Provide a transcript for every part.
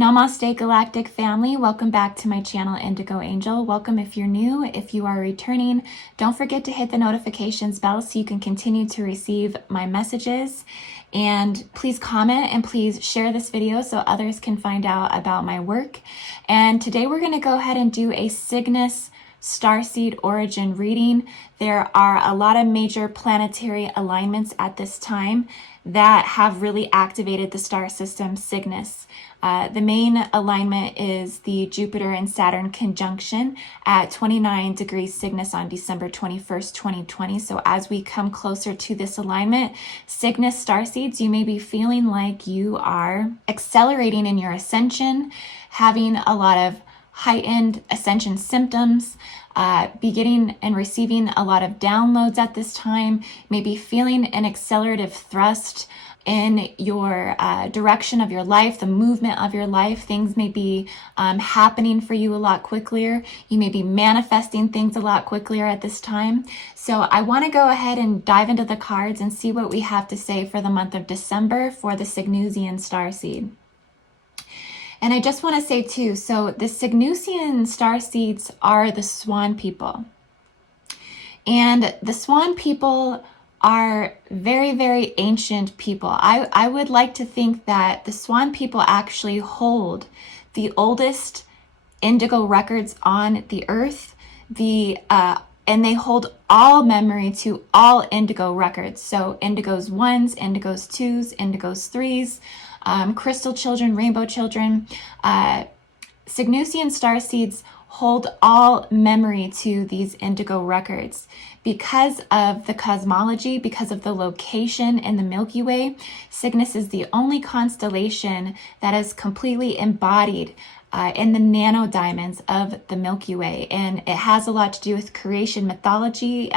Namaste Galactic family, welcome back to my channel IndigoAngel. Welcome if you're new. If you are returning, don't forget to hit the notifications bell so you can continue to receive my messages. And please comment and please share this video so others can find out about my work. And today we're going to go ahead and do a Cygnus Starseed origin reading. There are a lot of major planetary alignments at this time that have really activated the star system Cygnus. The main alignment is the Jupiter and Saturn conjunction at 29 degrees Cygnus on December 21st, 2020. So as we come closer to this alignment, Cygnus Starseeds, you may be feeling like you are accelerating in your ascension, having a lot of heightened ascension symptoms, beginning and receiving a lot of downloads at this time, maybe feeling an accelerative thrust in your direction of your life, the movement of your life. Things may be happening for you a lot quicker. You may be manifesting things a lot quicker at this time. So I want to go ahead and dive into the cards and see what we have to say for the month of December for the Cygnusian Starseed. And I just want to say too, so the Cygnusian Starseeds are the Swan People. And the Swan People are very, very ancient people. I would like to think that the Swan People actually hold the oldest indigo records on the earth, and they hold all memory to all indigo records. So indigos 1s, indigos 2s, indigos 3s, crystal children, rainbow children. Cygnusian starseeds hold all memory to these indigo records. Because of the cosmology, because of the location in the Milky Way, Cygnus is the only constellation that is completely embodied in the Nano Diamonds of the Milky Way. And it has a lot to do with creation mythology,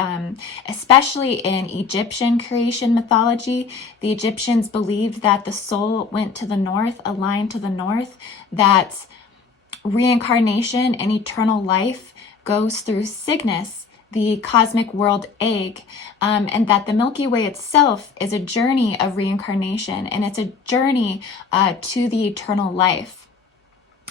especially in Egyptian creation mythology. The Egyptians believed that the soul went to the north, aligned to the north, that reincarnation and eternal life goes through Cygnus, the cosmic world egg, and that the Milky Way itself is a journey of reincarnation, and it's a journey to the eternal life.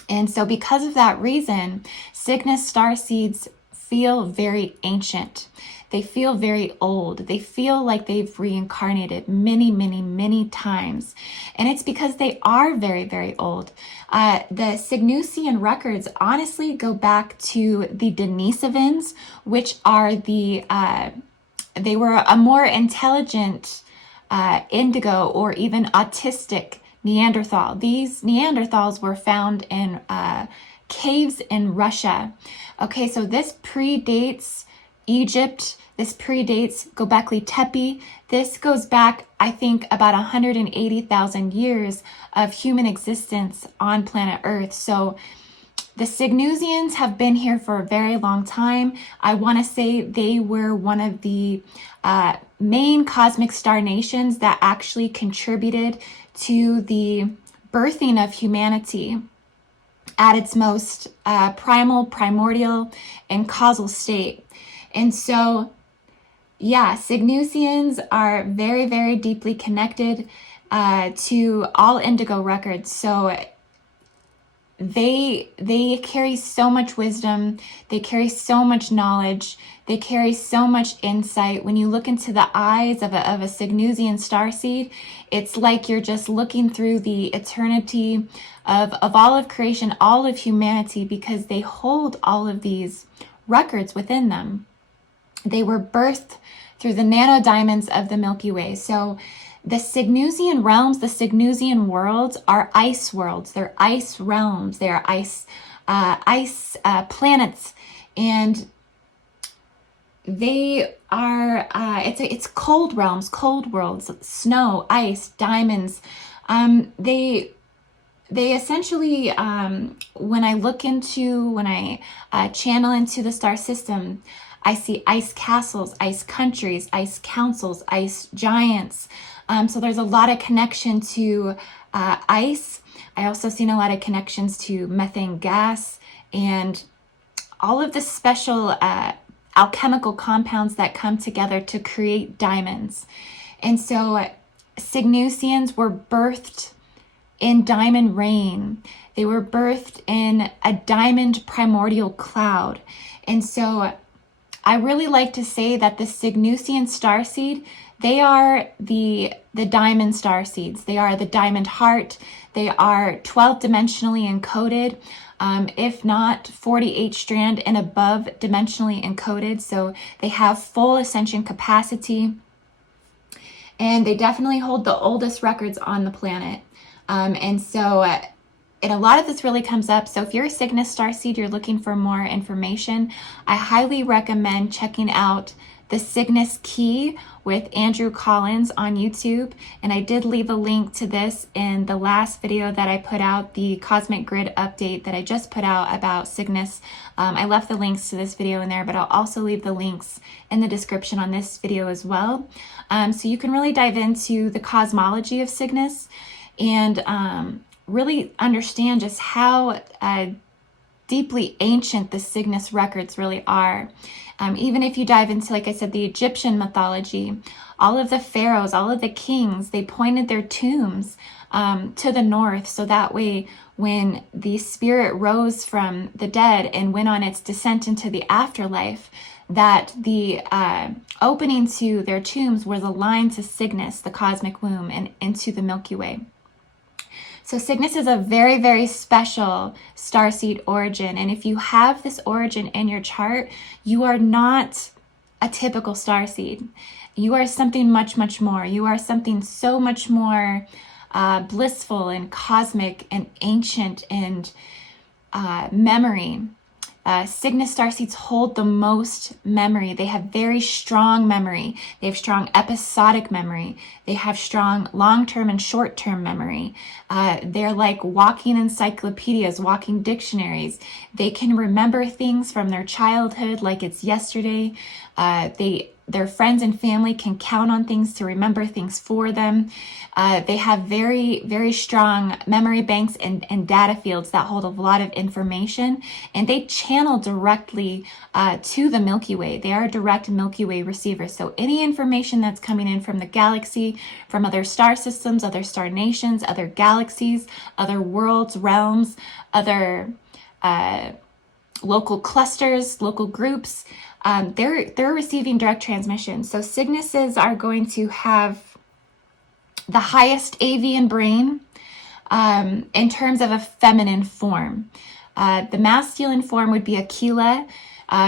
And so because of that reason, Cygnus starseeds feel very ancient. They feel very old. They feel like they've reincarnated many, many, many times. And it's because they are very, very old. The Cygnusian records honestly go back to the Denisovans, which are they were a more intelligent indigo or even autistic Neanderthal. These Neanderthals were found in caves in Russia. Okay, so this predates Egypt. This predates Göbekli Tepe. This goes back, I think, about 180,000 years of human existence on planet Earth. So the Cygnusians have been here for a very long time. I want to say they were one of the main cosmic star nations that actually contributed to the birthing of humanity at its most primal, primordial, and causal state. And so, yeah, Cygnusians are very, very deeply connected to all indigo records. So they carry so much wisdom, they carry so much knowledge, they carry so much insight. When you look into the eyes of a Cygnusian starseed, it's like you're just looking through the eternity of all of creation, all of humanity, because they hold all of these records within them. They were birthed through the Nano Diamonds of the Milky Way. So the Cygnusian realms, the Cygnusian worlds are ice worlds. They're ice realms. They're ice planets. And they are, it's cold realms, cold worlds, snow, ice, diamonds. They essentially, when I channel into the star system, I see ice castles, ice countries, ice councils, ice giants. So there's a lot of connection to ice. I also seen a lot of connections to methane gas and all of the special alchemical compounds that come together to create diamonds. And so Cygnusians were birthed in diamond rain. They were birthed in a diamond primordial cloud. And so I really like to say that the Cygnusian starseed, they are the diamond star seeds. They are the diamond heart. They are 12 dimensionally encoded, if not 48 strand and above dimensionally encoded. So they have full ascension capacity, and they definitely hold the oldest records on the planet. And a lot of this really comes up. So if you're a Cygnus Starseed, you're looking for more information, I highly recommend checking out the Cygnus Key with Andrew Collins on YouTube. And I did leave a link to this in the last video that I put out, the Cosmic Grid update that I just put out about Cygnus. I left the links to this video in there, but I'll also leave the links in the description on this video as well. So you can really dive into the cosmology of Cygnus and really understand just how deeply ancient the Cygnus records really are. Even if you dive into, like I said, the Egyptian mythology, all of the pharaohs, all of the kings, they pointed their tombs to the north, so that way when the spirit rose from the dead and went on its descent into the afterlife, that the opening to their tombs was aligned to Cygnus, the cosmic womb, and into the Milky Way. So Cygnus is a very, very special starseed origin. And if you have this origin in your chart, you are not a typical starseed. You are something much, much more. You are something so much more blissful and cosmic and ancient and memory. Cygnus starseeds hold the most memory. They have very strong memory. They have strong episodic memory. They have strong long-term and short-term memory. They're like walking encyclopedias, walking dictionaries. They can remember things from their childhood like it's yesterday. Their friends and family can count on things to remember things for them. They have very, very strong memory banks and data fields that hold a lot of information, and they channel directly to the Milky Way. They are direct Milky Way receivers. So any information that's coming in from the galaxy, from other star systems, other star nations, other galaxies, other worlds, realms, other local clusters, local groups, they're receiving direct transmission. So Cygnuses are going to have the highest avian brain in terms of a feminine form. The masculine form would be Aquila,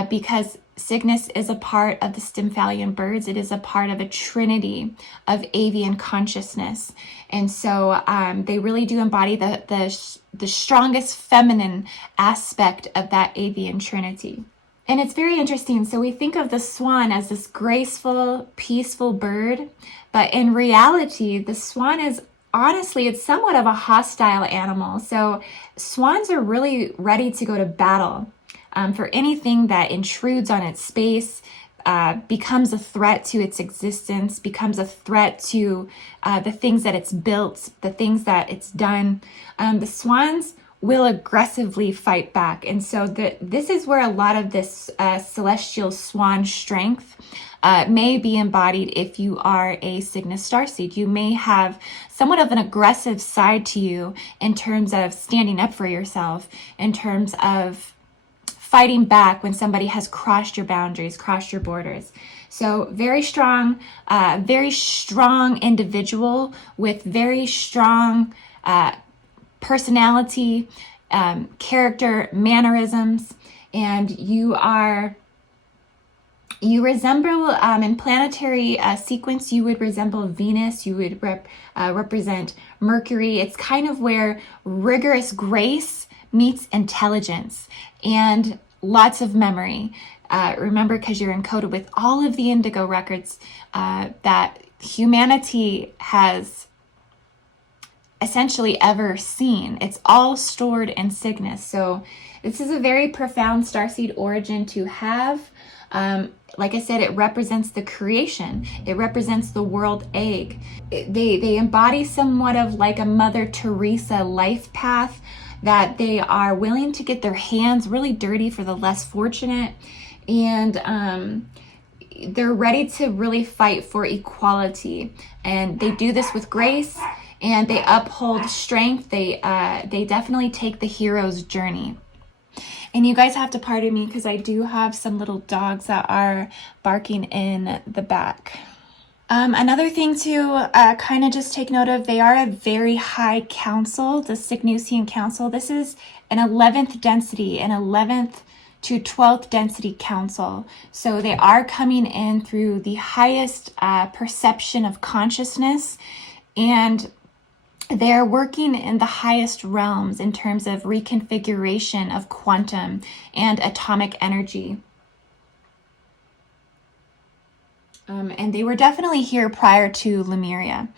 because Cygnus is a part of the Stymphalian birds. It is a part of a trinity of avian consciousness. And so they really do embody the strongest feminine aspect of that avian trinity. And it's very interesting. So we think of the swan as this graceful, peaceful bird, but in reality, the swan is honestly, it's somewhat of a hostile animal. So swans are really ready to go to battle for anything that intrudes on its space, becomes a threat to its existence, becomes a threat to the things that it's built, the things that it's done. The swans will aggressively fight back. And so this is where a lot of this celestial swan strength may be embodied if you are a Cygnus Starseed. You may have somewhat of an aggressive side to you in terms of standing up for yourself, in terms of fighting back when somebody has crossed your boundaries, crossed your borders. So very strong individual with very strong personality, character, mannerisms, and you resemble, in planetary sequence, you would resemble Venus, you would represent Mercury. It's kind of where rigorous grace meets intelligence and lots of memory. Remember, because you're encoded with all of the Indigo records that humanity has essentially ever seen. It's all stored in Cygnus. So this is a very profound starseed origin to have. Like I said, it represents the creation. It represents the world egg. They embody somewhat of like a Mother Teresa life path, that they are willing to get their hands really dirty for the less fortunate, and they're ready to really fight for equality. And they do this with grace, and they uphold strength. They definitely take the hero's journey. And you guys have to pardon me because I do have some little dogs that are barking in the back. Another thing to kind of just take note of, they are a very high council, the Cygnusian council. This is an 11th density, an 11th to 12th density council. So they are coming in through the highest perception of consciousness, and they're working in the highest realms in terms of reconfiguration of quantum and atomic energy. And they were definitely here prior to Lemuria.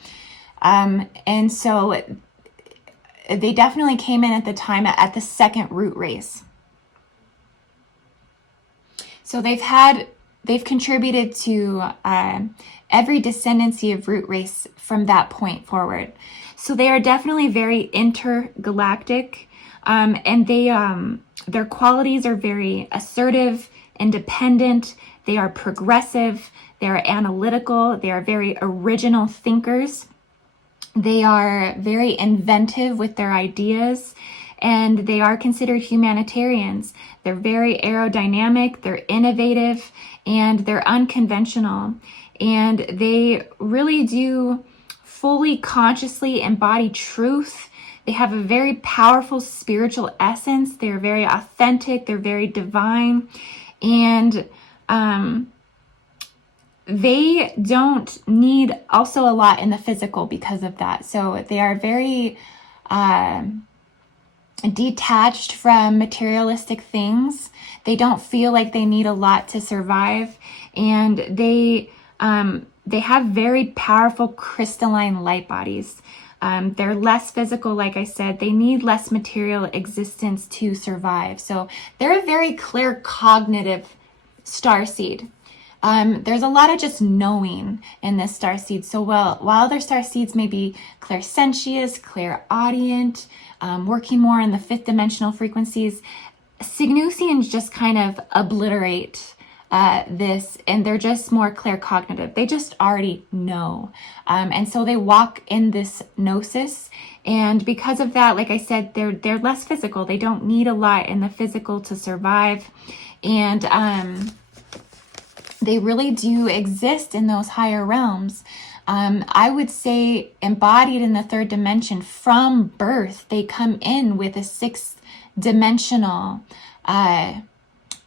And so they definitely came in at the time at the second root race. So they've contributed to every descendancy of root race from that point forward. So they are definitely very intergalactic, and their qualities are very assertive, independent. They are progressive. They are analytical. They are very original thinkers. They are very inventive with their ideas, and they are considered humanitarians. They're very aerodynamic, they're innovative, and they're unconventional. And they really do fully consciously embody truth. They have a very powerful spiritual essence. They're very authentic, they're very divine, and they don't need also a lot in the physical because of that. So they are very detached from materialistic things. They don't feel like they need a lot to survive, and they have very powerful crystalline light bodies. They're less physical, like I said. They need less material existence to survive. So they're a very clear cognitive starseed. There's a lot of just knowing in this starseed. So while other starseeds may be clairsentient, clairaudient, working more in the fifth dimensional frequencies, Cygnusians just kind of obliterate this, and they're just more claircognitive. They just already know. And so they walk in this gnosis. And because of that, like I said, they're less physical. They don't need a lot in the physical to survive. And they really do exist in those higher realms. I would say embodied in the third dimension from birth. They come in with a sixth dimensional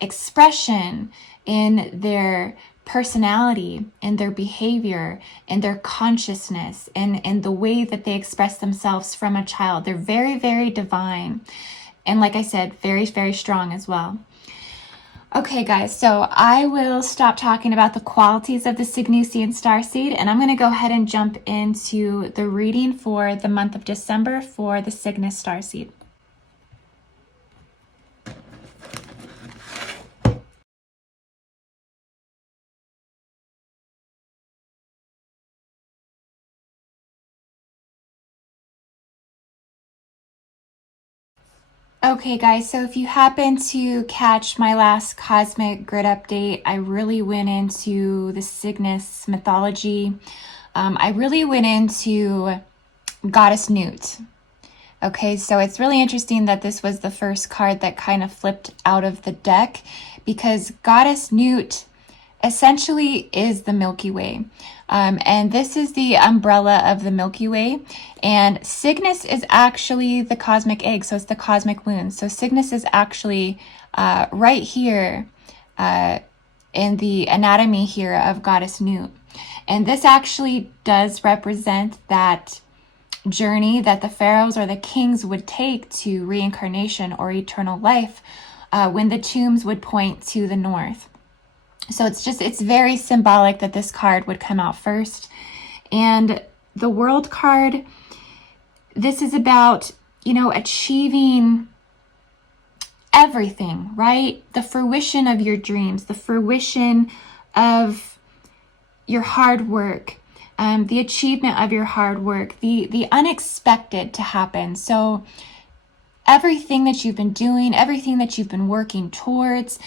expression in their personality, in their behavior, in their consciousness, and in the way that they express themselves from a child. They're very, very divine. And like I said, very, very strong as well. Okay, guys, so I will stop talking about the qualities of the Cygnusian starseed, and I'm going to go ahead and jump into the reading for the month of December for the Cygnus Starseed. Okay guys, so if you happen to catch my last cosmic grid update, I really went into the Cygnus mythology. I really went into Goddess Newt. Okay, so it's really interesting that this was the first card that kind of flipped out of the deck, because Goddess Newt essentially is the Milky Way. And this is the umbrella of the Milky Way. And Cygnus is actually the cosmic egg, so it's the cosmic wound. So Cygnus is actually right here in the anatomy here of Goddess Newt. And this actually does represent that journey that the pharaohs or the kings would take to reincarnation or eternal life when the tombs would point to the north. So it's very symbolic that this card would come out first. And the World card, this is about, achieving everything, right? The fruition of your dreams, the fruition of your hard work, the achievement of your hard work, the unexpected to happen. So everything that you've been doing, everything that you've been working towards,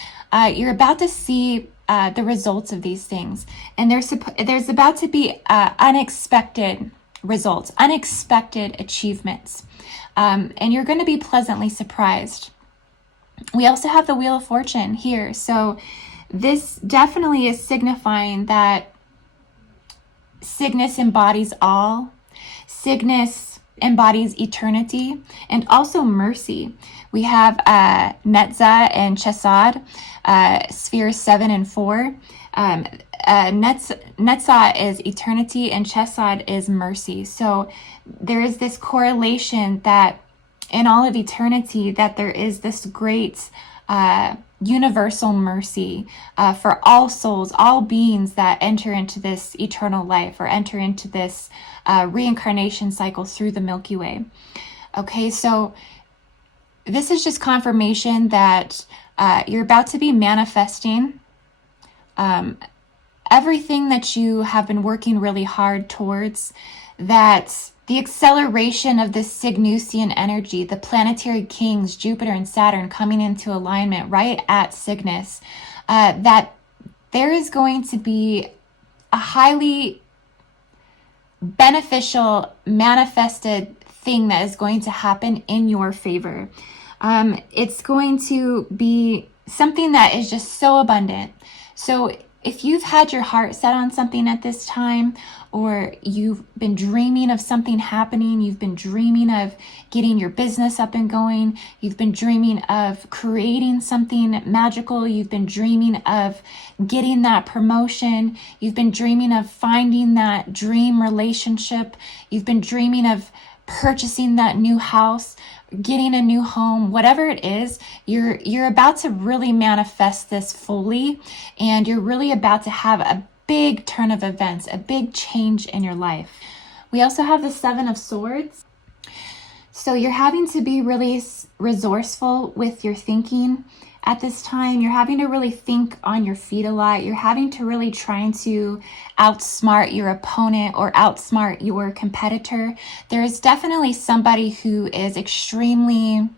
you're about to see the results of these things. And there's about to be unexpected results, unexpected achievements. And you're going to be pleasantly surprised. We also have the Wheel of Fortune here. So this definitely is signifying that Cygnus embodies all. Cygnus embodies eternity and also mercy. We have Netza and Chesed, spheres 7 and 4. Netza is eternity and Chesed is mercy. So there is this correlation that in all of eternity, that there is this great universal mercy for all souls, all beings that enter into this eternal life or enter into this reincarnation cycle through the Milky Way. Okay, so this is just confirmation that you're about to be manifesting everything that you have been working really hard towards, that the acceleration of this Cygnusian energy, the planetary kings, Jupiter and Saturn coming into alignment right at Cygnus, that there is going to be a highly beneficial manifested thing that is going to happen in your favor. It's going to be something that is just so abundant. So if you've had your heart set on something at this time, or you've been dreaming of something happening, you've been dreaming of getting your business up and going, you've been dreaming of creating something magical, you've been dreaming of getting that promotion, you've been dreaming of finding that dream relationship, you've been dreaming of purchasing that new house, getting a new home, whatever it is, you're about to really manifest this fully, and you're really about to have a big turn of events, a big change in your life. We also have the 7 of Swords. So you're having to be really resourceful with your thinking at this time. You're having to really think on your feet a lot. You're having to really trying to outsmart your opponent or outsmart your competitor. There is definitely somebody who is extremely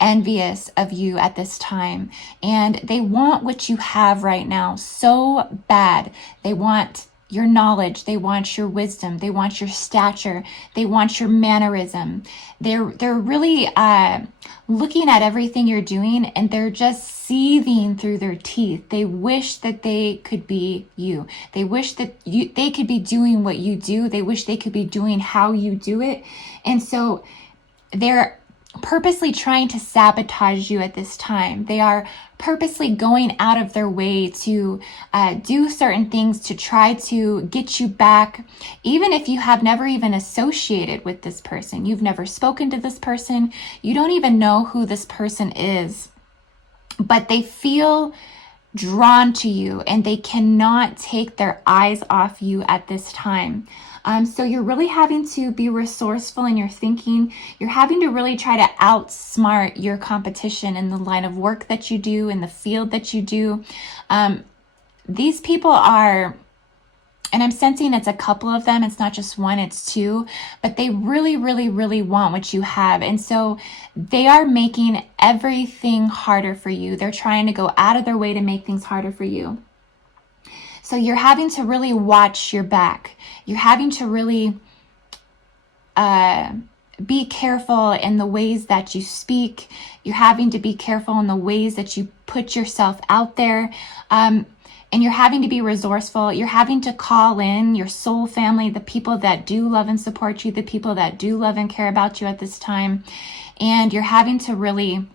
envious of you at this time, and they want what you have right now so bad. They want your knowledge, they want your wisdom, they want your stature, they want your mannerism. They're really looking at everything you're doing, and they're just seething through their teeth. They wish that they could be you. They wish that they could be doing what you do. They wish they could be doing how you do it. And so they're purposely trying to sabotage you at this time. They are purposely going out of their way to do certain things to try to get you back, even if you have never even associated with this person. You've never spoken to this person. You don't even know who this person is, but they feel drawn to you and they cannot take their eyes off you at this time. So you're really having to be resourceful in your thinking. You're having to really try to outsmart your competition in the line of work that you do, in the field that you do. These people are, and I'm sensing it's a couple of them. It's not just one, it's two, but they really, really, really want what you have. And so they are making everything harder for you. They're trying to go out of their way to make things harder for you. So you're having to really watch your back. You're having to really be careful in the ways that you speak. You're having to be careful in the ways that you put yourself out there. And you're having to be resourceful. You're having to call in your soul family, the people that do love and support you, the people that do love and care about you at this time. And you're having to really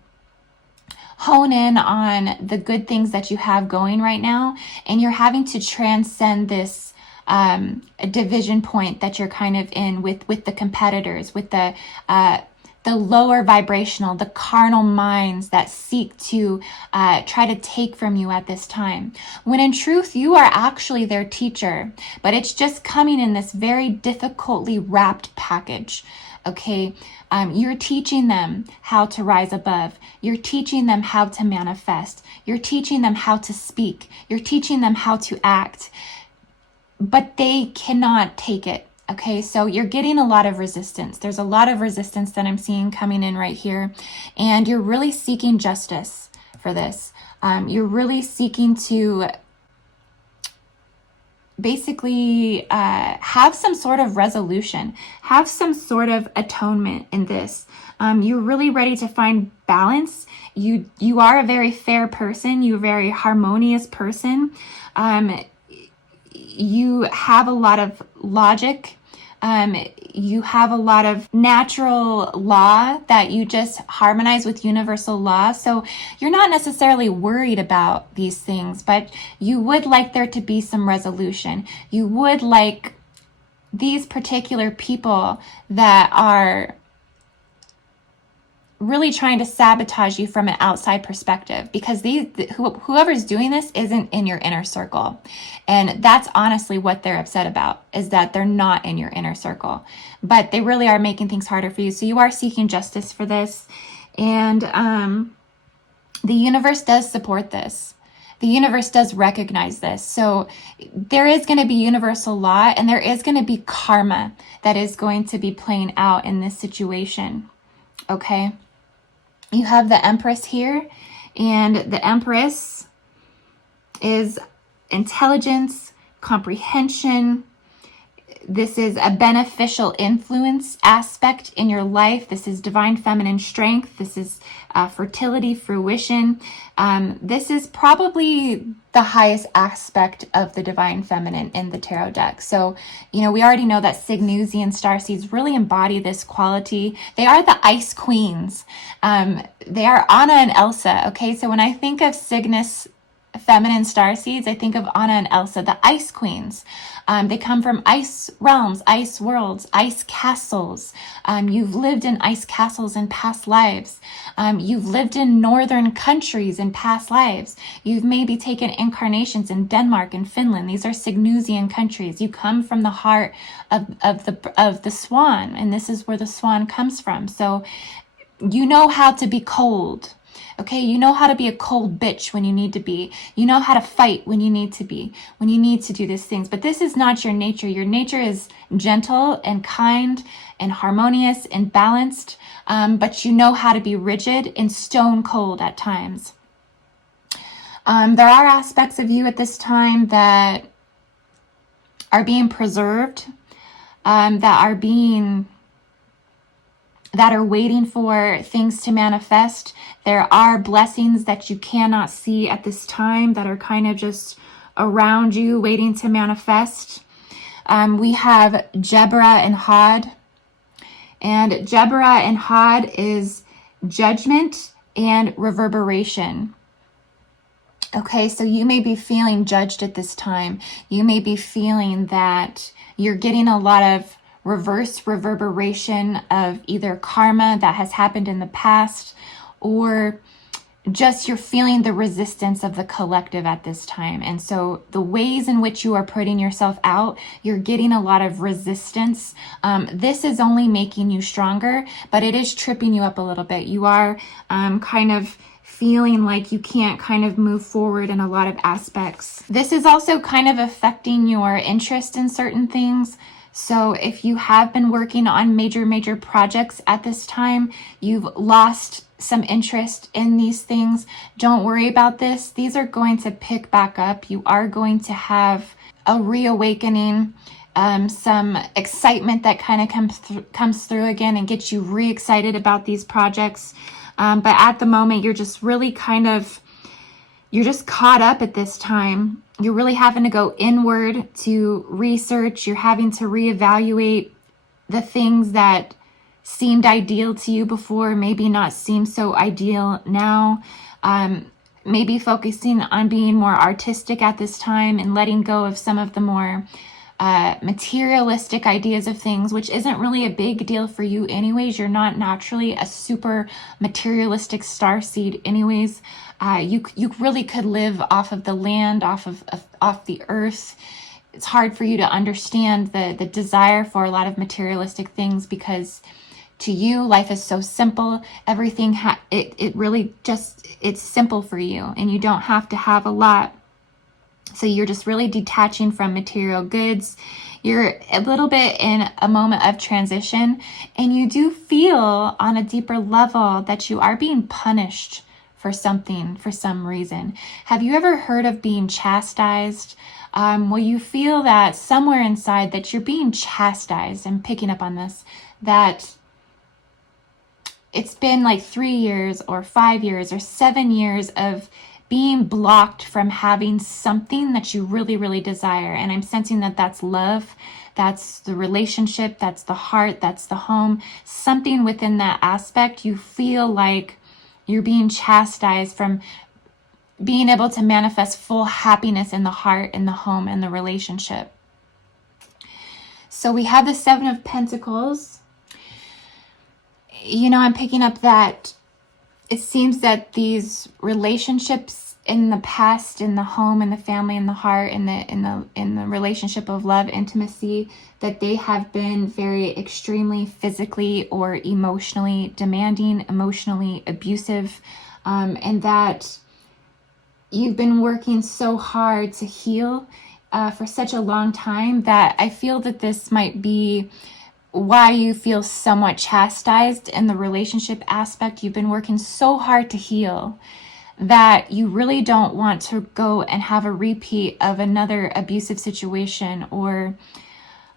hone in on the good things that you have going right now, and you're having to transcend this division point that you're kind of in with the competitors, with the lower vibrational, the carnal minds that seek to try to take from you at this time. When in truth, you are actually their teacher, but it's just coming in this very difficultly wrapped package. Okay, you're teaching them how to rise above. You're teaching them how to manifest. You're teaching them how to speak. You're teaching them how to act, but they cannot take it. Okay, so you're getting a lot of resistance. There's a lot of resistance that I'm seeing coming in right here, and you're really seeking justice for this. You're really seeking to basically have some sort of resolution, have some sort of atonement in this. You're really ready to find balance. You are a very fair person. You're a very harmonious person. You have a lot of logic. You have a lot of natural law that you just harmonize with universal law. So you're not necessarily worried about these things, but you would like there to be some resolution. You would like these particular people that are really trying to sabotage you from an outside perspective, because whoever's doing this isn't in your inner circle. And that's honestly what they're upset about, is that they're not in your inner circle, but they really are making things harder for you. So you are seeking justice for this. And the universe does support this. The universe does recognize this. So there is going to be universal law, and there is going to be karma that is going to be playing out in this situation. Okay. You have the Empress here, and the Empress is intelligence, comprehension. This is a beneficial influence aspect in your life. This is divine feminine strength. This is fertility, fruition. This is probably the highest aspect of the divine feminine in the tarot deck. So, we already know that Cygnusian Starseeds really embody this quality. They are the ice queens. They are Anna and Elsa. Okay, so when I think of Cygnus feminine starseeds, I think of Anna and Elsa, the ice queens. They come from ice realms, ice worlds, ice castles. You've lived in ice castles in past lives. You've lived in northern countries in past lives. You've maybe taken incarnations in Denmark and Finland. These are Cygnusian countries. You come from the heart of the swan, and this is where the swan comes from. So you know how to be cold. Okay, you know how to be a cold bitch when you need to be. You know how to fight when you need to be, when you need to do these things. But this is not your nature. Your nature is gentle and kind and harmonious and balanced, but you know how to be rigid and stone cold at times. There are aspects of you at this time that are being preserved, that are waiting for things to manifest. There are blessings that you cannot see at this time that are kind of just around you waiting to manifest. We have Jebra and Hod. And Jebra and Hod is judgment and reverberation. Okay, so you may be feeling judged at this time. You may be feeling that you're getting a lot of reverse reverberation of either karma that has happened in the past, or just you're feeling the resistance of the collective at this time. And so the ways in which you are putting yourself out, you're getting a lot of resistance. This is only making you stronger, but it is tripping you up a little bit. You are kind of feeling like you can't kind of move forward in a lot of aspects. This is also kind of affecting your interest in certain things. So if you have been working on major projects at this time, you've lost some interest in these things, don't worry about this. These are going to pick back up. You are going to have a reawakening, some excitement that kind of comes through again and gets you re-excited about these projects. But at the moment, you're just really you're just caught up at this time. You're really having to go inward to research. You're having to reevaluate the things that seemed ideal to you before, maybe not seem so ideal now. Maybe focusing on being more artistic at this time and letting go of some of the more materialistic ideas of things, which isn't really a big deal for you anyways. You're not naturally a super materialistic starseed anyways. You really could live off of the land, off the earth. It's hard for you to understand the desire for a lot of materialistic things, because to you, life is so simple. Everything, it really just, it's simple for you, and you don't have to have a lot. So you're just really detaching from material goods. You're a little bit in a moment of transition, and you do feel on a deeper level that you are being punished for something, for some reason. Have you ever heard of being chastised? Will you feel that somewhere inside that you're being chastised? I'm picking up on this, that it's been like 3 years or 5 years or 7 years of being blocked from having something that you really, really desire. And I'm sensing that that's love, that's the relationship, that's the heart, that's the home. Something within that aspect, you feel like you're being chastised from being able to manifest full happiness in the heart, in the home, and the relationship. So we have the Seven of Pentacles. You know, I'm picking up that it seems that these relationships in the past, in the home, in the family, in the heart, in the relationship of love, intimacy, that they have been very extremely physically or emotionally demanding, emotionally abusive, and that you've been working so hard to heal for such a long time, that I feel that this might be why you feel somewhat chastised in the relationship aspect. You've been working so hard to heal that you really don't want to go and have a repeat of another abusive situation, or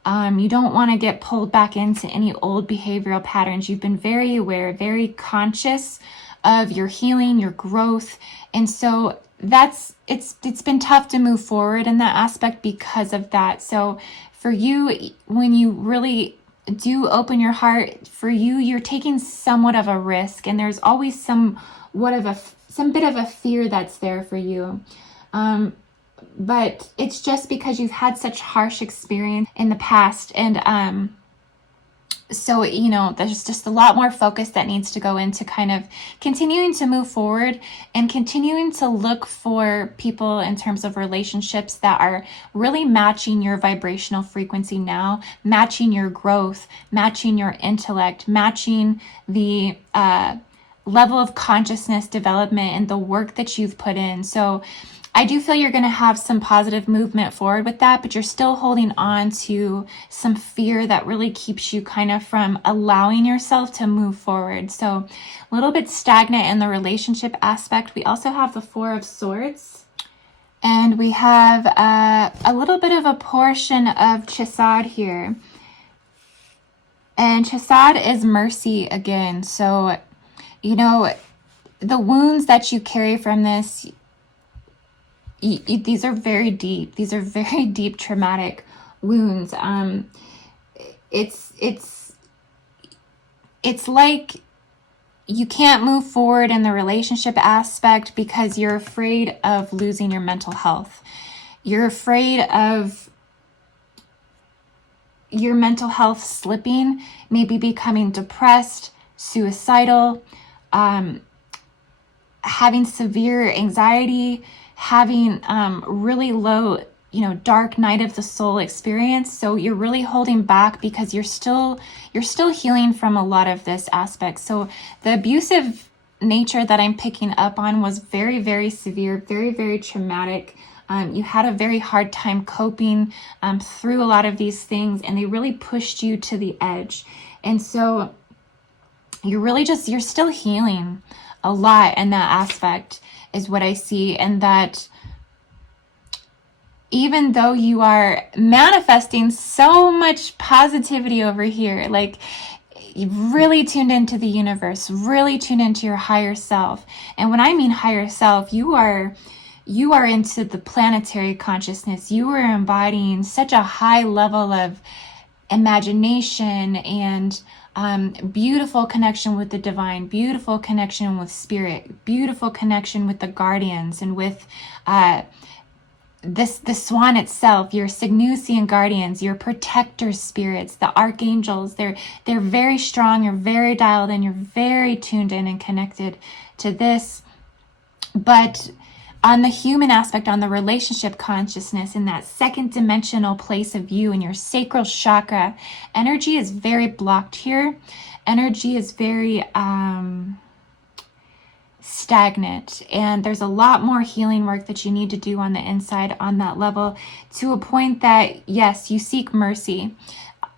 you don't want to get pulled back into any old behavioral patterns. You've been very aware, very conscious of your healing, your growth. And so it's been tough to move forward in that aspect because of that. So for you, when you really do open your heart, for you, you're taking somewhat of a risk, and there's always some bit of a fear that's there for you. But it's just because you've had such harsh experience in the past. And so, you know, there's just a lot more focus that needs to go into kind of continuing to move forward and continuing to look for people in terms of relationships that are really matching your vibrational frequency now, matching your growth, matching your intellect, matching the level of consciousness development and the work that you've put in. So I do feel you're going to have some positive movement forward with that, but you're still holding on to some fear that really keeps you kind of from allowing yourself to move forward. So a little bit stagnant in the relationship aspect. We also have the Four of Swords, and we have a little bit of a portion of Chesed here. And Chesed is mercy again. So, you know, the wounds that you carry from this, these are very deep. These are very deep traumatic wounds. It's like you can't move forward in the relationship aspect because you're afraid of losing your mental health. You're afraid of your mental health slipping, maybe becoming depressed, suicidal, having severe anxiety, having really low, dark night of the soul experience. So you're really holding back because you're still healing from a lot of this aspect. So the abusive nature that I'm picking up on was very, very severe, very, very traumatic. You had a very hard time coping through a lot of these things, and they really pushed you to the edge. And so you're still healing a lot in that aspect, is what I see. And that even though you are manifesting so much positivity over here, like you've really tuned into the universe, really tuned into your higher self. And when I mean higher self, you are into the planetary consciousness. You are embodying such a high level of imagination and beautiful connection with the divine, beautiful connection with spirit, beautiful connection with the guardians, and with the swan itself, your Cygnusian guardians, your protector spirits, the archangels. They're very strong. You're very dialed in. You're very tuned in and connected to this. But on the human aspect, on the relationship consciousness, in that second dimensional place of you, in your sacral chakra, energy is very blocked here. Energy is very stagnant, and there's a lot more healing work that you need to do on the inside on that level, to a point that, yes, you seek mercy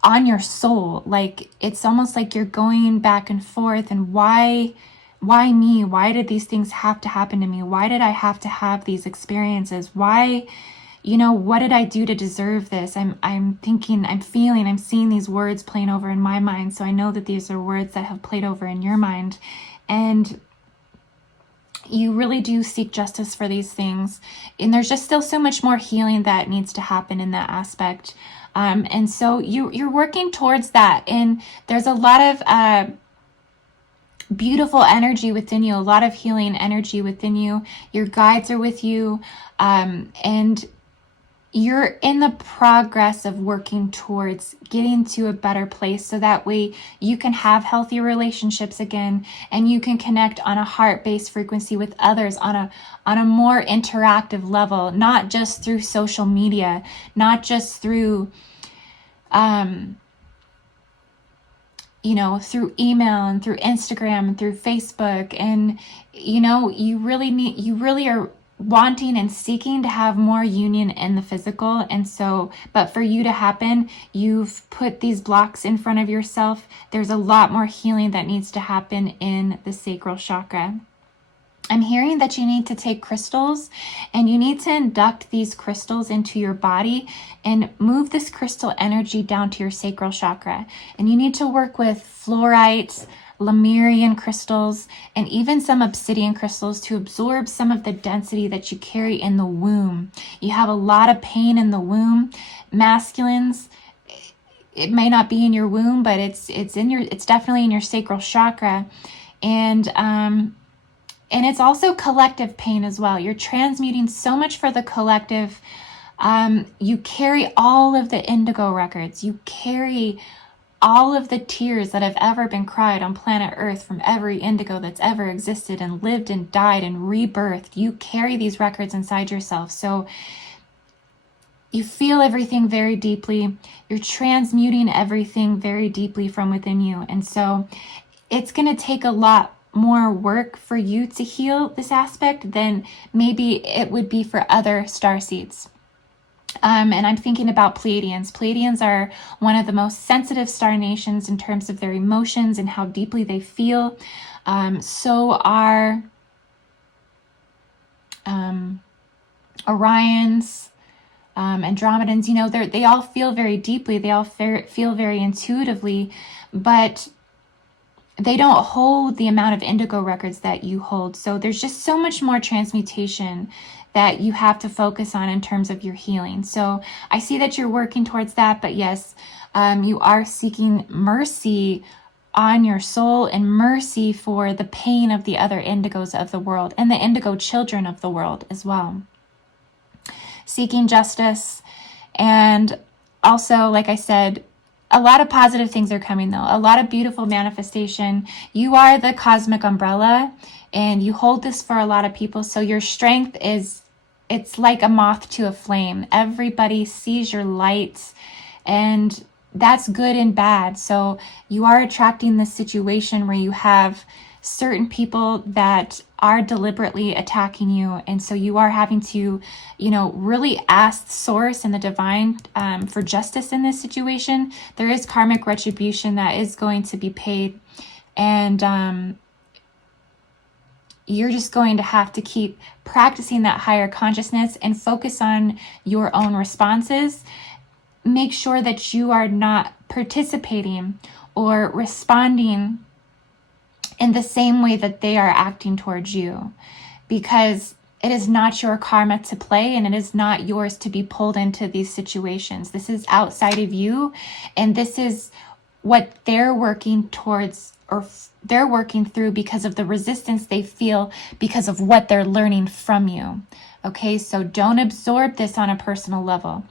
on your soul. Like, it's almost like you're going back and forth, and why me? Why did these things have to happen to me? Why did I have to have these experiences? Why, what did I do to deserve this? I'm thinking, I'm feeling, I'm seeing these words playing over in my mind. So I know that these are words that have played over in your mind. And you really do seek justice for these things. And there's just still so much more healing that needs to happen in that aspect. And so you're working towards that. And there's a lot of beautiful energy within you, a lot of healing energy within you. Your guides are with you. And you're in the progress of working towards getting to a better place, so that way you can have healthy relationships again, and you can connect on a heart-based frequency with others on a more interactive level, not just through social media, not just through through email and through Instagram and through Facebook. And you really are wanting and seeking to have more union in the physical. And so, but for you to happen, you've put these blocks in front of yourself. There's a lot more healing that needs to happen in the sacral chakra. I'm hearing that you need to take crystals, and you need to induct these crystals into your body and move this crystal energy down to your sacral chakra. And you need to work with fluorite, Lemurian crystals, and even some obsidian crystals to absorb some of the density that you carry in the womb. You have a lot of pain in the womb. Masculines, it may not be in your womb, but it's definitely in your sacral chakra. And it's also collective pain as well. You're transmuting so much for the collective. You carry all of the indigo records. You carry all of the tears that have ever been cried on planet Earth from every indigo that's ever existed and lived and died and rebirthed. You carry these records inside yourself. So you feel everything very deeply. You're transmuting everything very deeply from within you. And so it's going to take a lot more work for you to heal this aspect than maybe it would be for other starseeds. And I'm thinking about Pleiadians. Pleiadians are one of the most sensitive star nations in terms of their emotions and how deeply they feel. So are Orions, Andromedans. They all feel very deeply. They all feel very intuitively, but they don't hold the amount of indigo records that you hold. So there's just so much more transmutation that you have to focus on in terms of your healing. So I see that you're working towards that, but yes, you are seeking mercy on your soul and mercy for the pain of the other indigos of the world and the indigo children of the world as well. Seeking justice. And also, like I said, a lot of positive things are coming though. A lot of beautiful manifestation. You are the cosmic umbrella and you hold this for a lot of people. So your strength it's like a moth to a flame. Everybody sees your light, and that's good and bad. So you are attracting this situation where you have certain people that are deliberately attacking you. And so you are having to, really ask source and the divine for justice in this situation. There is karmic retribution that is going to be paid. And you're just going to have to keep practicing that higher consciousness and focus on your own responses. Make sure that you are not participating or responding in the same way that they are acting towards you, because it is not your karma to play, and it is not yours to be pulled into these situations. This is outside of you, and this is what they're working towards, or they're working through because of the resistance they feel because of what they're learning from you. Okay, so don't absorb this on a personal level.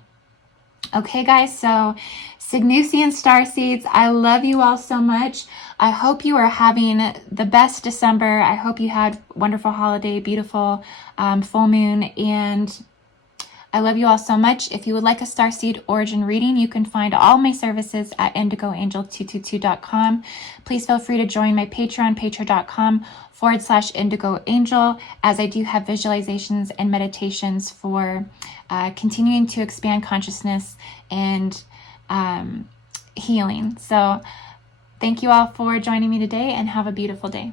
Okay, guys, so Cygnusian Starseeds, I love you all so much. I hope you are having the best December. I hope you had a wonderful holiday, beautiful full moon, and I love you all so much. If you would like a Starseed origin reading, you can find all my services at IndigoAngel222.com. Please feel free to join my Patreon, patreon.com/IndigoAngel, as I do have visualizations and meditations for continuing to expand consciousness and healing. So thank you all for joining me today, and have a beautiful day.